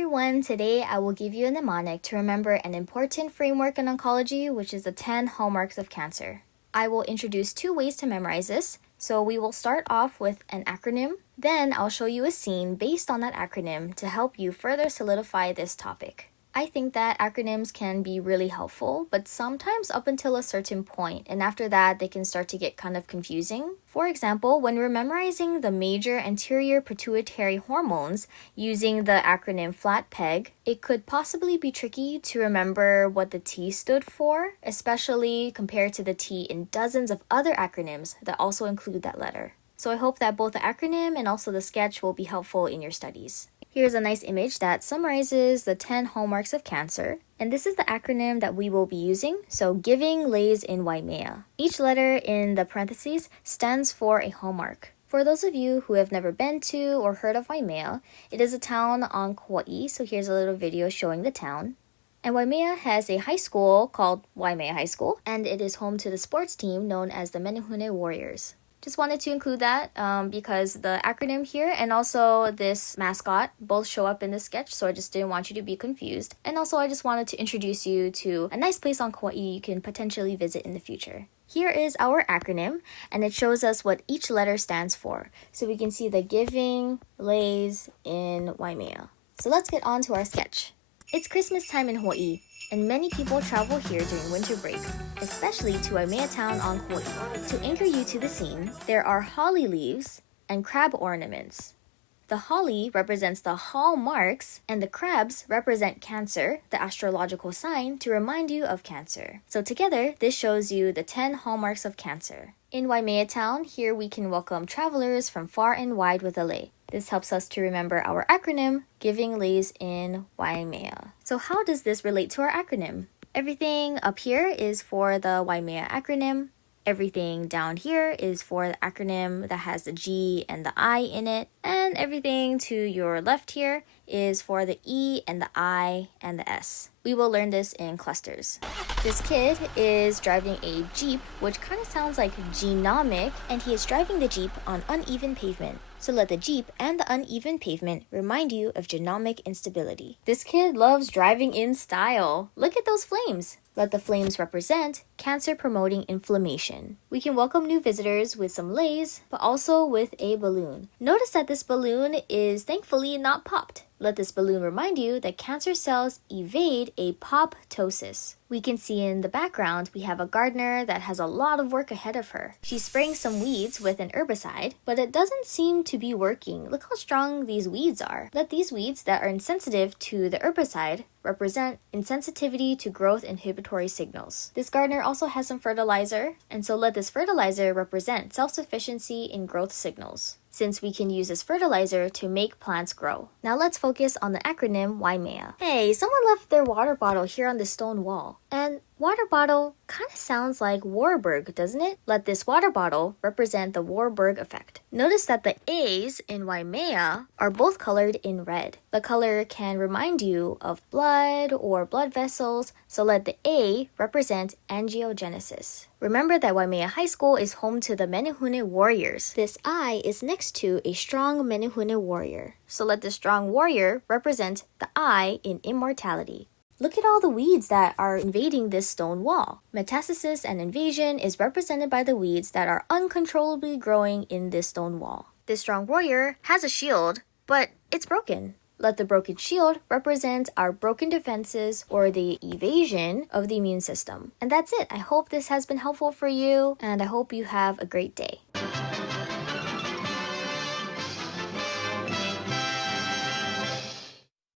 everyone, today I will give you a mnemonic to remember an important framework in oncology, which is the 10 hallmarks of cancer. I will introduce 2 ways to memorize this, so we will start off with an acronym, then I'll show you a scene based on that acronym to help you further solidify this topic. I think that acronyms can be really helpful, but sometimes up until a certain point, and after that they can start to get kind of confusing. For example, when we're memorizing the major anterior pituitary hormones using the acronym FLAT-PEG, it could possibly be tricky to remember what the T stood for, especially compared to the T in dozens of other acronyms that also include that letter. So I hope that both the acronym and also the sketch will be helpful in your studies. Here's a nice image that summarizes the 10 hallmarks of cancer, and this is the acronym that we will be using, so giving lays in Waimea. Each letter in the parentheses stands for a hallmark. For those of you who have never been to or heard of Waimea, it is a town on Kauai, so here's a little video showing the town. And Waimea has a high school called Waimea High School, and it is home to the sports team known as the Menehune Warriors. Just wanted to include that because the acronym here and also this mascot both show up in the sketch, so I just didn't want you to be confused. And also I just wanted to introduce you to a nice place on Kauai you can potentially visit in the future. Here is our acronym, and it shows us what each letter stands for. So we can see the giving lays in Waimea. So let's get on to our sketch. It's Christmas time in Hawaii, and many people travel here during winter break, especially to Waimea town on Kauai. To anchor you to the scene, there are holly leaves and crab ornaments. The holly represents the hallmarks, and the crabs represent Cancer, the astrological sign, to remind you of Cancer. So together, this shows you the 10 hallmarks of Cancer. In Waimea town, here we can welcome travelers from far and wide with a lei. This helps us to remember our acronym, giving lays in Waimea. So how does this relate to our acronym? Everything up here is for the Waimea acronym. Everything down here is for the acronym that has the G and the I in it. And everything to your left here is for the E and the I and the S. We will learn this in clusters. This kid is driving a Jeep, which kind of sounds like genomic, and he is driving the Jeep on uneven pavement. So let the Jeep and the uneven pavement remind you of genomic instability. This kid loves driving in style. Look at those flames. Let the flames represent cancer-promoting inflammation. We can welcome new visitors with some leis, but also with a balloon. Notice that this balloon is thankfully not popped. Let this balloon remind you that cancer cells evade apoptosis. We can see in the background we have a gardener that has a lot of work ahead of her. She's spraying some weeds with an herbicide, but it doesn't seem to be working. Look how strong these weeds are. Let these weeds that are insensitive to the herbicide represent insensitivity to growth inhibitory signals. This gardener also has some fertilizer, and so let this fertilizer represent self-sufficiency in growth signals, since we can use this fertilizer to make plants grow. Now let's focus on the acronym Waimea. Hey, someone left their water bottle here on this stone wall. And water bottle kind of sounds like Warburg, doesn't it? Let this water bottle represent the Warburg effect. Notice that the A's in Waimea are both colored in red. The color can remind you of blood or blood vessels, so let the A represent angiogenesis. Remember that Waimea High School is home to the Menehune Warriors. This I is next to a strong Menehune warrior. So let the strong warrior represent the I in immortality. Look at all the weeds that are invading this stone wall. Metastasis and invasion is represented by the weeds that are uncontrollably growing in this stone wall. This strong warrior has a shield, but it's broken. Let the broken shield represent our broken defenses or the evasion of the immune system. And that's it. I hope this has been helpful for you, and I hope you have a great day.